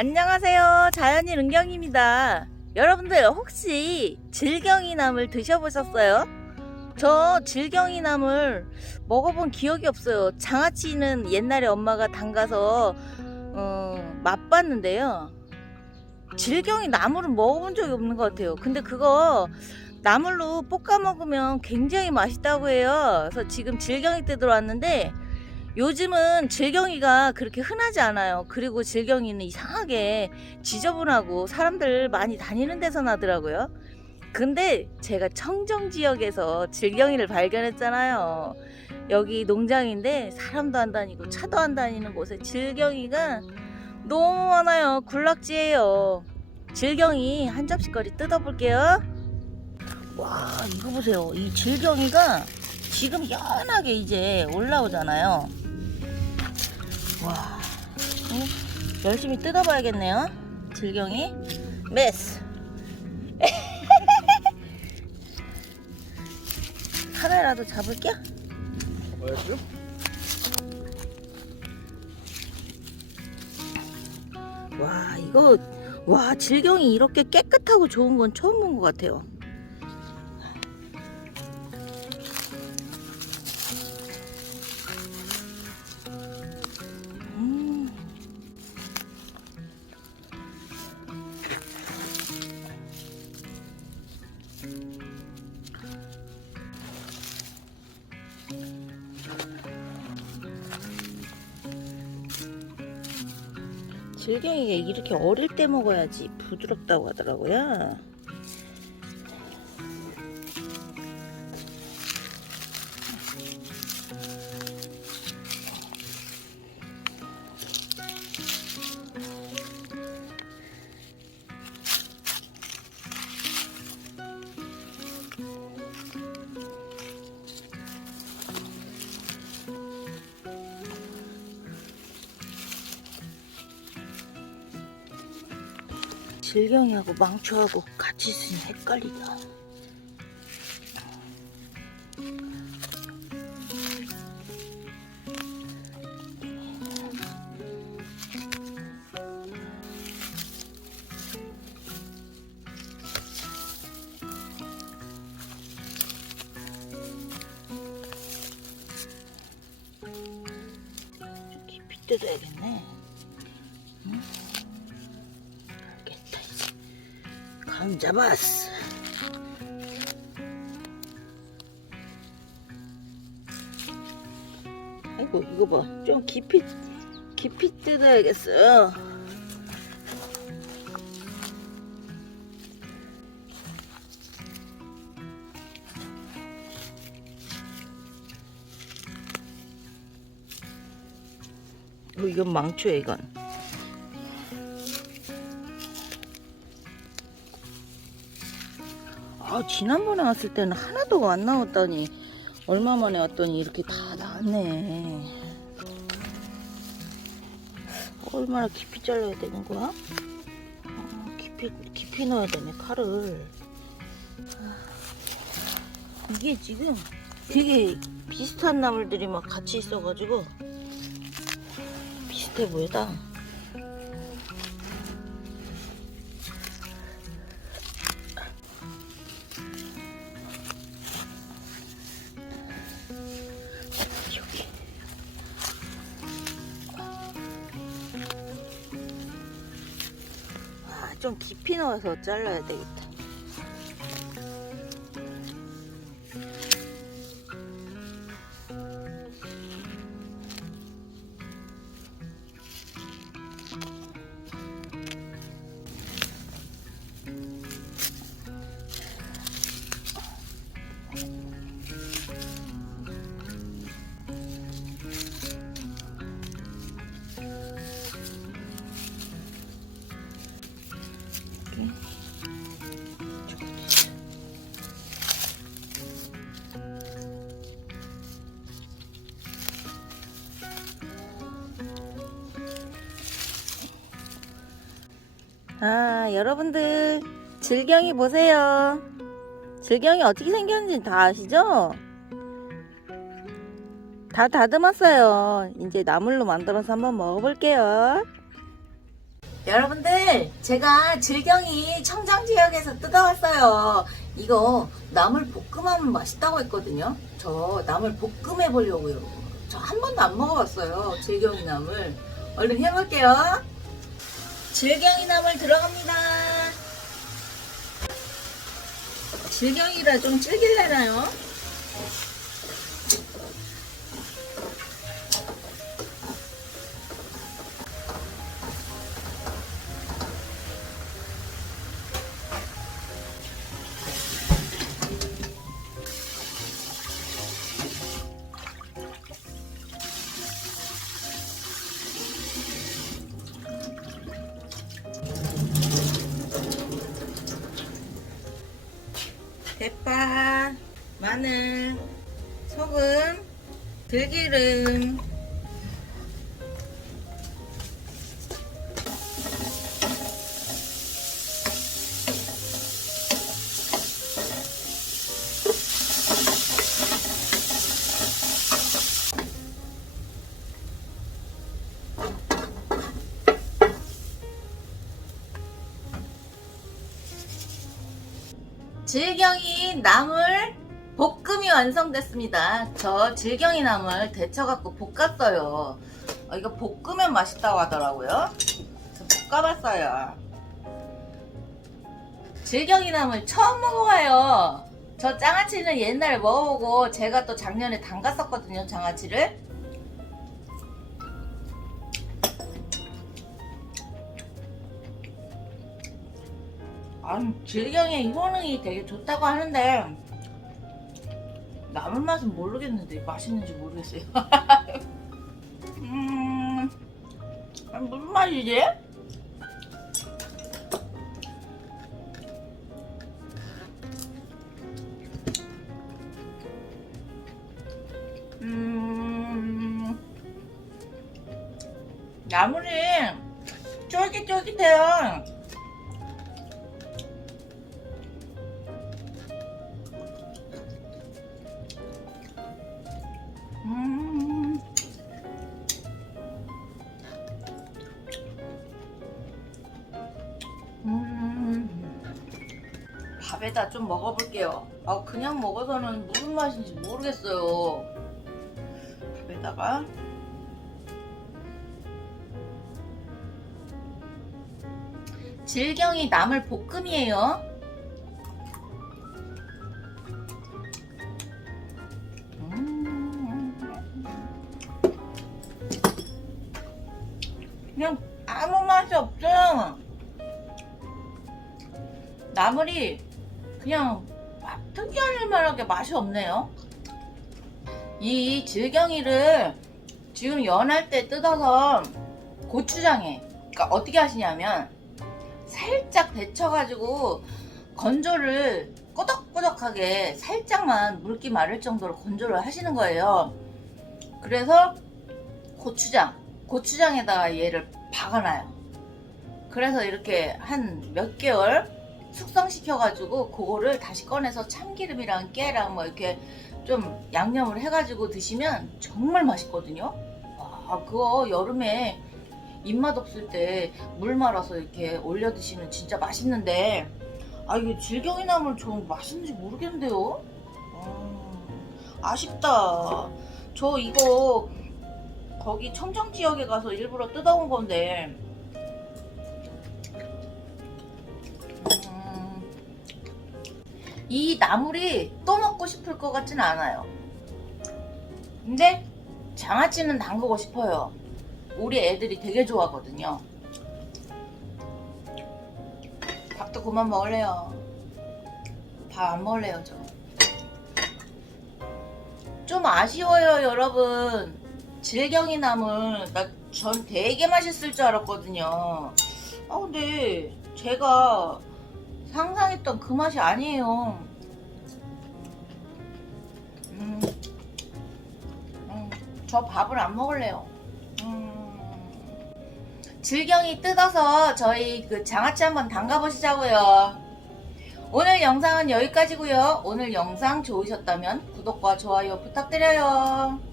안녕하세요. 자연인 은경입니다. 여러분들 혹시 질경이나물 드셔보셨어요? 저 질경이나물 먹어본 기억이 없어요. 장아찌는 옛날에 엄마가 담가서 어, 맛봤는데요. 질경이 나물은 먹어본 적이 없는 것 같아요. 근데 그거 나물로 볶아 먹으면 굉장히 맛있다고 해요. 그래서 지금 질경이 때 들어왔는데 요즘은 질경이가 그렇게 흔하지 않아요. 그리고 질경이는 이상하게 지저분하고 사람들 많이 다니는 데서 나더라고요. 근데 제가 청정 지역에서 질경이를 발견했잖아요. 여기 농장인데 사람도 안 다니고 차도 안 다니는 곳에 질경이가 너무 많아요. 굴락지예요. 질경이 한 접시거리 뜯어볼게요. 와 이거 보세요. 이 질경이가 지금 연하게 이제 올라오잖아요. 와, 음, 열심히 뜯어봐야겠네요. 질경이 메스. 카메라도 잡을게요. 뭐였죠? 와, 이거 와 질경이 이렇게 깨끗하고 좋은 건 처음 본 것 같아요. 질경이가 이렇게 어릴 때 먹어야지 부드럽다고 하더라고요. 질경이하고 망초하고 같이 있으니 헷갈리다. 뜯어야겠네. 감 잡았어. 아이고 이거 봐. 좀 깊이 깊이 뜯어야겠어. 어, 이건 망초야 이건 지난번에 왔을 때는 하나도 안 나왔더니 얼마 만에 왔더니 이렇게 다 나왔네. 얼마나 깊이 잘라야 되는 거야? 아, 깊이 깊이 넣어야 되네 칼을. 아, 이게 지금 되게 비슷한 나물들이 막 같이 있어가지고 비슷해 보여다. 좀 깊이 넣어서 잘라야 되겠다. 아, 여러분들 질경이 보세요. 질경이 어떻게 생겼는지 다 아시죠? 다 다듬었어요. 이제 나물로 만들어서 한번 먹어볼게요. 여러분들, 제가 질경이 청정 지역에서 뜯어왔어요. 이거 나물 볶음하면 맛있다고 했거든요. 저 나물 볶음 해 보려고요. 저 한 번도 안 먹어봤어요. 질경이 나물. 얼른 해볼게요. 질경이 나물 들어갑니다. 질경이라 좀 질길래나요? 마늘, 소금, 들기름. 질경이 나물 볶음이 완성됐습니다. 저 질경이 나물 데쳐갖고 볶았어요. 어, 이거 볶으면 맛있다고 하더라고요. 저 볶아봤어요. 질경이 나물 처음 먹어봐요. 저 장아찌는 옛날에 먹어보고 제가 또 작년에 담갔었거든요, 장아찌를. 아니, 질경의 효능이 되게 좋다고 하는데 나물 맛은 모르겠는데 맛있는지 모르겠어요. 음, 무슨 맛이지? 음, 나물이 쫄깃쫄깃해요. 밥에다 좀 먹어볼게요. 아, 그냥 먹어서는 무슨 맛인지 모르겠어요. 밥에다가. 질경이 나물 볶음이에요. 음. 그냥 아무 맛이 없어요. 나물이 그냥 막 특이할 만하게 맛이 없네요. 이 질경이를 지금 연할 때 뜯어서 고추장에 그러니까 어떻게 하시냐면 살짝 데쳐가지고 건조를 꾸덕꾸덕하게 살짝만 물기 마를 정도로 건조를 하시는 거예요. 그래서 고추장, 고추장에다가 얘를 박아놔요. 그래서 이렇게 한 몇 개월 숙성시켜가지고 그거를 다시 꺼내서 참기름이랑 깨랑 뭐 이렇게 좀 양념을 해가지고 드시면 정말 맛있거든요. 와, 그거 여름에 입맛 없을 때 물 말아서 이렇게 올려 드시면 진짜 맛있는데 아 이게 질경이 나물 좀 맛있는지 모르겠는데요. 아, 아쉽다. 저 이거 거기 청정 지역에 가서 일부러 뜯어온 건데 이 나물이 또 먹고 싶을 것 같진 않아요. 근데 장아찌는 담그고 싶어요. 우리 애들이 되게 좋아하거든요. 밥도 그만 먹을래요. 밥 안 먹을래요, 저. 좀 아쉬워요, 여러분. 질경이 나물. 나 전 되게 맛있을 줄 알았거든요. 아, 근데 제가 상상했던 그 맛이 아니에요. 음, 음, 저 밥을 안 먹을래요. 음, 질경이 뜯어서 저희 그 장아찌 한번 담가보시자고요. 오늘 영상은 여기까지고요. 오늘 영상 좋으셨다면 구독과 좋아요 부탁드려요.